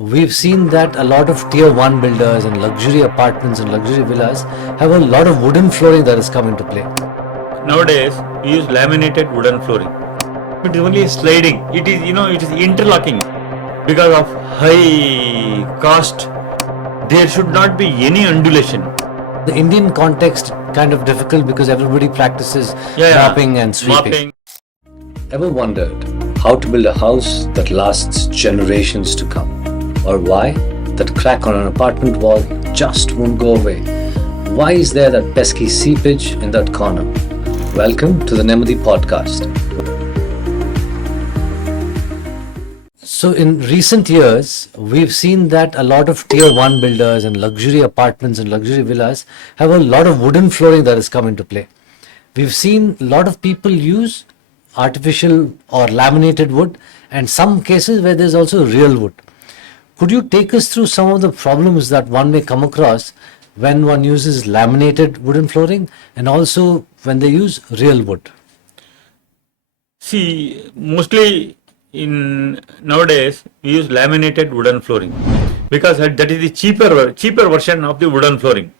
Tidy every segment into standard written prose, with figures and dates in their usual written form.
We've seen that a lot of tier 1 builders and luxury apartments and luxury villas have a lot of wooden flooring that has come into play. Nowadays, we use laminated wooden flooring. It is only sliding. It is interlocking. Because of high cost, there should not be any undulation. The Indian context kind of difficult because everybody practices mopping and sweeping. Ever wondered how to build a house that lasts generations to come? Or why that crack on an apartment wall just won't go away? Why is there that pesky seepage in that corner? Welcome to the Nemmadi podcast. So in recent years, we've seen that a lot of tier 1 builders and luxury apartments and luxury villas have a lot of wooden flooring that has come into play. We've seen a lot of people use artificial or laminated wood, and some cases where there's also real wood. Could you take us through some of the problems that one may come across when one uses laminated wooden flooring and also when they use real wood? See, mostly nowadays we use laminated wooden flooring because that is the cheaper version of the wooden flooring.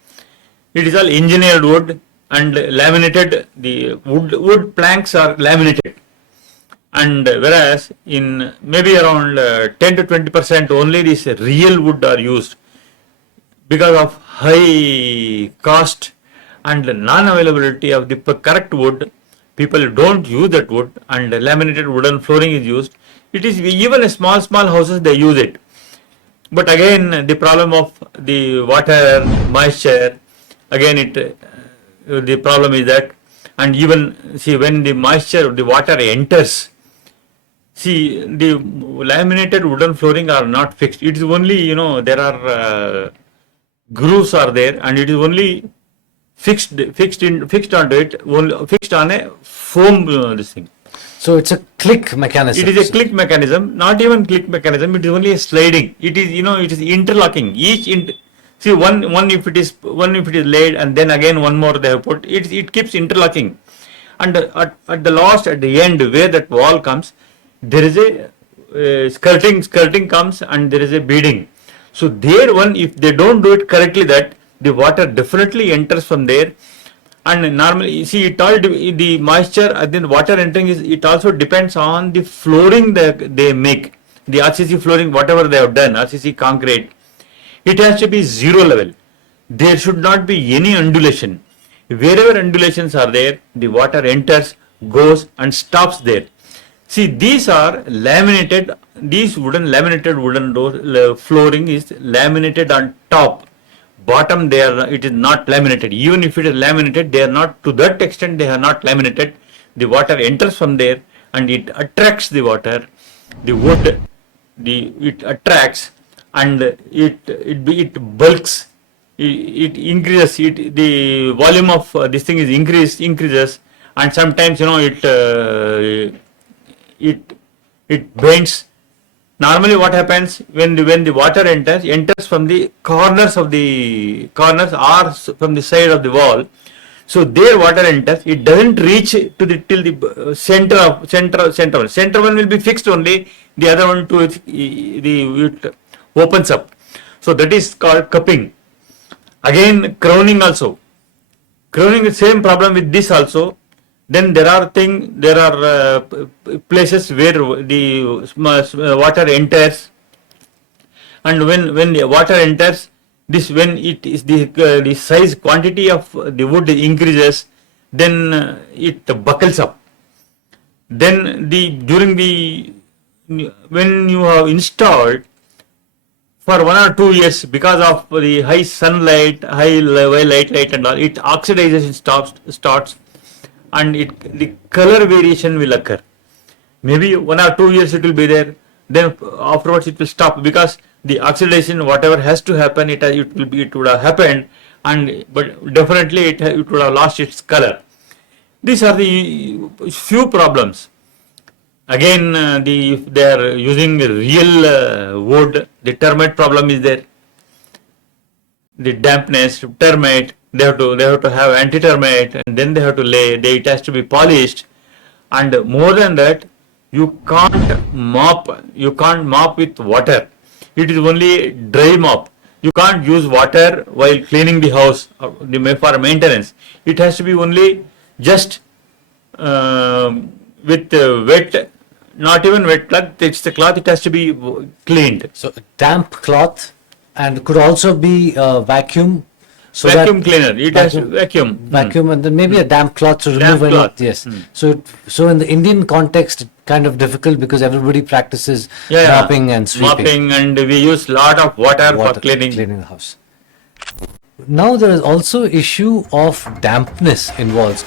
It is all engineered wood and laminated. The wood planks are laminated, and whereas in maybe around 10 to 20% only this real wood are used. Because of high cost and non-availability of the correct wood, people don't use that wood, and laminated wooden flooring is used. It is even small houses, they use it. But again, the problem of the water, moisture, again the problem is that, and even see when the moisture, the water enters, see the laminated wooden flooring are not fixed. It is only, there are grooves are there, and it is only fixed onto it, only fixed on a foam this thing. So it's a click mechanism. It is a click mechanism, not even click mechanism. It is only a sliding. It is it is interlocking. See one if it is laid, and then again one more they have put. It keeps interlocking, and at the end where that wall comes, there is a skirting comes, and there is a beading. So there if they don't do it correctly, that the water definitely enters from there. And normally, see, it all the moisture and then water entering it also depends on the flooring that they make. The RCC flooring, whatever they have done, RCC concrete, it has to be zero level. There should not be any undulation. Wherever undulations are there, the water enters, goes, and stops there. See, these are laminated. These laminated wooden flooring is laminated on top. Bottom it is not laminated. Even if it is laminated, they are not, to that extent they are not laminated. The water enters from there and it attracts the water. The wood, it attracts, and it bulks. It increases. The volume of this thing is increases, and sometimes it bends. Normally what happens when the water enters from the corners or from the side of the wall. So there water enters, it doesn't reach to till the center one will be fixed only, the other one it opens up. So that is called cupping. Again, crowning also. Crowning the same problem with this also. Then there are places where the water enters, and when the water enters, when it is the size quantity of the wood increases, then it buckles up. Then when you have installed for 1 or 2 years, because of the high sunlight, high light and all, it oxidization starts. And the color variation will occur. Maybe 1 or 2 years it will be there. Then afterwards it will stop, because the oxidation, whatever has to happen, it would have happened, but definitely it would have lost its color. These are the few problems. Again, if they are using real wood, the termite problem is there. The dampness, termite. They have to have anti-termite, and then they have to lay. It has to be polished, and more than that, you can't mop with water. It is only dry mop. You can't use water while cleaning the house for maintenance. It has to be only just with wet, not even wet cloth. It's the cloth. It has to be cleaned. So damp cloth, and could also be vacuum. So Vacuum that cleaner. It has vacuum. vacuum, and then maybe a damp cloth to remove any. cloth. Yes. So in the Indian context, kind of difficult because everybody practices mopping and sweeping. Mopping, and we use lot of water for cleaning. the house. Now there is also issue of dampness involved.